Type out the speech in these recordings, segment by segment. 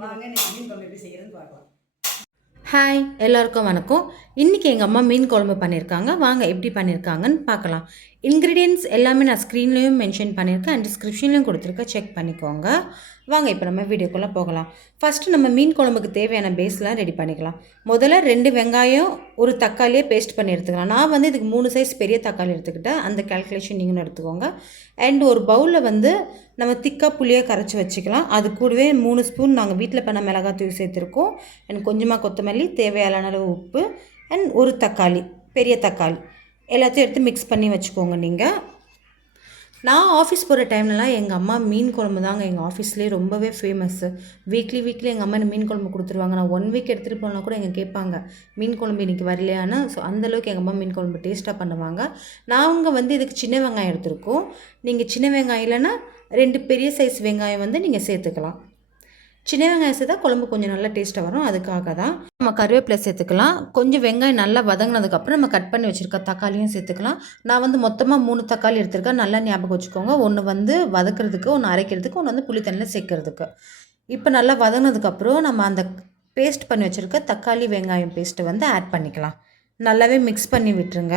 வாங்க இன்னைக்கு மீன் குழம்பு எப்படி செய்யறதுன்னு பார்க்கலாம். ஹாய் எல்லாருக்கும் வணக்கம். இன்றைக்கி எங்கள் அம்மா மீன் குழம்பு பண்ணியிருக்காங்க. வாங்க எப்படி பண்ணியிருக்காங்கன்னு பார்க்கலாம். இன்க்ரீடியன்ட்ஸ் எல்லாமே நான் ஸ்க்ரீன்லேயும் மென்ஷன் பண்ணியிருக்கேன் அண்ட் டிஸ்கிரிப்ஷன்லேயும் கொடுத்துருக்கேன், செக் பண்ணிக்கோங்க. வாங்க இப்போ நம்ம வீடியோக்குள்ளே போகலாம். ஃபஸ்ட்டு நம்ம மீன் குழம்புக்கு தேவையான பேஸ்லாம் ரெடி பண்ணிக்கலாம். முதல்ல 2 வெங்காயம் ஒரு தக்காளியை பேஸ்ட் பண்ணி எடுத்துக்கலாம். நான் வந்து இதுக்கு 3 சைஸ் பெரிய தக்காளி எடுத்துக்கிட்டேன். அந்த கேல்குலேஷன் நீங்களும் எடுத்துக்கோங்க. அண்ட் ஒரு பவுலில் வந்து நம்ம திக்காக புளியை கரைச்சி வச்சுக்கலாம். அது கூடவே 3 ஸ்பூன் நாங்கள் வீட்டில் பண்ண மிளகாத்தூள் சேர்த்துருக்கோம். அண்ட் கொஞ்சமாக கொத்தமல்லி, தேவையான அளவு உப்பு அண்ட் ஒரு தக்காளி, பெரிய தக்காளி எல்லாத்தையும் எடுத்து மிக்ஸ் பண்ணி வச்சுக்கோங்க. நீங்கள் நான் ஆஃபீஸ் போகிற டைம்லலாம் எங்கள் அம்மா மீன் குழம்பு தாங்க எங்கள் ஆஃபீஸ்லேயே ரொம்பவே ஃபேமஸ்ஸு. வீக்லி எங்கள் அம்மா மீன் குழம்பு கொடுத்துருவாங்க. நான் 1 வீக் எடுத்துகிட்டு போனால் கூட எங்கள் கேட்பாங்க, மீன் குழம்பு இன்றைக்கி வரலையான்னு. ஸோ அந்தளவுக்கு எங்கள் அம்மா மீன் குழம்பு டேஸ்ட்டாக பண்ணுவாங்க. நாங்கள் வந்து இதுக்கு சின்ன வெங்காயம் எடுத்துருக்கோம். நீங்கள் சின்ன வெங்காயம் இல்லைன்னா 2 பெரிய சைஸ் வெங்காயம் வந்து நீங்கள் சேர்த்துக்கலாம். சின்ன வெங்காயம் சேர்த்தா குழம்பு கொஞ்சம் நல்லா டேஸ்ட்டாக வரும். அதுக்காக தான் நம்ம கருவேப்பிலை சேர்த்துக்கலாம். கொஞ்சம் வெங்காயம் நல்லா வதங்கினதுக்கப்புறம் நம்ம கட் பண்ணி வச்சுருக்க தக்காளியும் சேர்த்துக்கலாம். நான் வந்து மொத்தமாக 3 தக்காளி எடுத்துருக்கேன். நல்லா ஞாபகம் வச்சுக்கோங்க. ஒன்று வந்து வதக்கிறதுக்கு, ஒன்று அரைக்கிறதுக்கு, ஒன்று வந்து புளி தண்ணியில் சேர்க்கறதுக்கு. இப்போ நல்லா வதங்கினதுக்கப்புறம் நம்ம அந்த பேஸ்ட் பண்ணி வச்சுருக்க தக்காளி வெங்காயம் பேஸ்ட்டை வந்து ஆட் பண்ணிக்கலாம். நல்லாவே மிக்ஸ் பண்ணி விட்டுருங்க.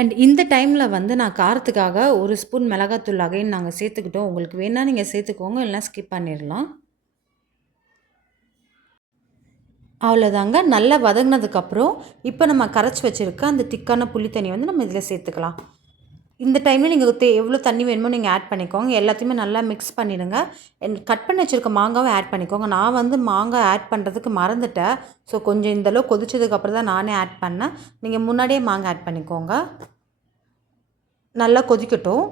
அண்ட் இந்த டைமில் வந்து நான் காரத்துக்காக 1 ஸ்பூன் மிளகாத்தூள் அகைன் நாங்கள் சேர்த்துக்கிட்டோம். உங்களுக்கு வேணால் நீங்கள் சேர்த்துக்கோங்க, இல்லைனா ஸ்கிப் பண்ணிடலாம். அவ்வளோதாங்க. நல்லா வதங்கினதுக்கப்புறம் இப்போ நம்ம கரைச்சி வச்சுருக்க அந்த திக்கான புளி தண்ணி வந்து நம்ம இதில் சேர்த்துக்கலாம். இந்த டைமில் நீங்கள் எவ்வளோ தண்ணி வேணுமோ நீங்கள் ஆட் பண்ணிக்கோங்க. எல்லாத்தையுமே நல்லா மிக்ஸ் பண்ணிடுங்க. கட் பண்ணி வச்சுருக்க மாங்காவும் ஆட் பண்ணிக்கோங்க. நான் வந்து மாங்காய் ஆட் பண்ணுறதுக்கு மறந்துட்டேன். ஸோ கொஞ்சம் இந்தளவு கொதிச்சதுக்கப்புறம் தான் நானே ஆட் பண்ணேன். நீங்கள் முன்னாடியே மாங்காய் ஆட் பண்ணிக்கோங்க. நல்லா கொதிக்கட்டும்.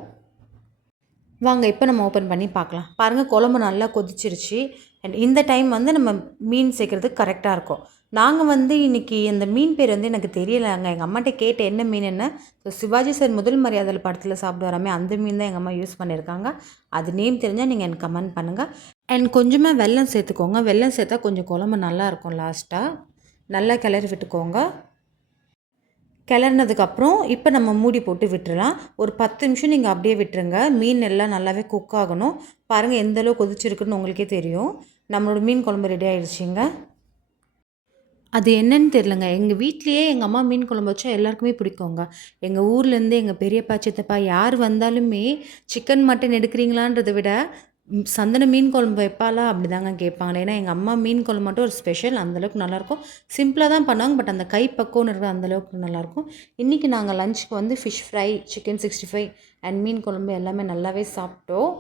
வாங்க இப்போ நம்ம ஓப்பன் பண்ணி பார்க்கலாம். பாருங்கள், குழம்பு நல்லா கொதிச்சிருச்சு. அண்ட் இந்த டைம் வந்து நம்ம மீன் சேர்க்குறதுக்கு கரெக்டாக இருக்கும். நாங்கள் வந்து இன்றைக்கி அந்த மீன் பேர் வந்து எனக்கு தெரியலைங்க. எங்கள் அம்மாட்ட கேட்டேன் என்ன மீன். ஸோ சிவாஜி சார் முதல் மரியாதை படத்தில் சாப்பிடுவாராமே அந்த மீன் தான் எங்கள் அம்மா யூஸ் பண்ணியிருக்காங்க. அது நேம் தெரிஞ்சால் நீங்கள் எனக்கு கமெண்ட் பண்ணுங்கள். அண்ட் கொஞ்சமாக வெல்லம் சேர்த்துக்கோங்க. வெல்லம் சேர்த்தா கொஞ்சம் குழம்பு நல்லாயிருக்கும். லாஸ்ட்டாக நல்லா கிளறி விட்டுக்கோங்க. கிளறினதுக்கப்புறம் இப்போ நம்ம மூடி போட்டு விட்டுறலாம். ஒரு 10 நிமிஷம் நீங்கள் அப்படியே விட்டுருங்க. மீன் எல்லாம் நல்லாவே குக் ஆகணும். பாருங்கள் எந்தளவு கொதிச்சிருக்குன்னு உங்களுக்கே தெரியும். நம்மளோட மீன் குழம்பு ரெடி ஆகிடுச்சிங்க. அது என்னன்னு தெரிலங்க. எங்கள் வீட்லேயே எங்கள் அம்மா மீன் குழம்பு வச்சா எல்லாருக்குமே பிடிக்குங்க. எங்கள் ஊர்லேருந்து எங்கள் பெரியப்பா, சித்தப்பா யார் வந்தாலுமே சிக்கன், மட்டன் எடுக்கிறீங்களான்றதை விட சந்தன மீன் குழம்பு வைப்பாளா அப்படி தாங்க கேட்பாங்களே. ஏன்னா எங்கள் அம்மா மீன் குழம்பு மட்டும் ஒரு ஸ்பெஷல். அந்தளவுக்கு நல்லாயிருக்கும். சிம்பிளாக தான் பண்ணுவாங்க, பட் அந்த கை பக்குவம்னு இருக்கிற அந்தளவுக்கு நல்லாயிருக்கும். இன்றைக்கி நாங்கள் லஞ்சுக்கு வந்து ஃபிஷ் ஃப்ரை, சிக்கன் 65 அண்ட் மீன் குழம்பு எல்லாமே நல்லாவே சாப்பிட்டோம்.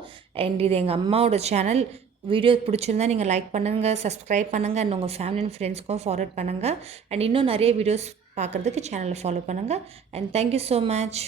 அண்ட் இது எங்கள் அம்மாவோட சேனல். வீடியோ பிடிச்சிருந்தா நீங்கள் லைக் பண்ணுங்கள், சப்ஸ்கிரைப் பண்ணுங்கள் அண்ட் உங்கள் ஃபேமிலி அண்ட் ஃப்ரெண்ட்ஸ்க்கும் ஃபார்வர்ட் பண்ணுங்கள். அண்ட் இன்னும் நிறைய வீடியோஸ் பார்க்குறதுக்கு சேனலை ஃபாலோ பண்ணுங்கள். And thank you so much.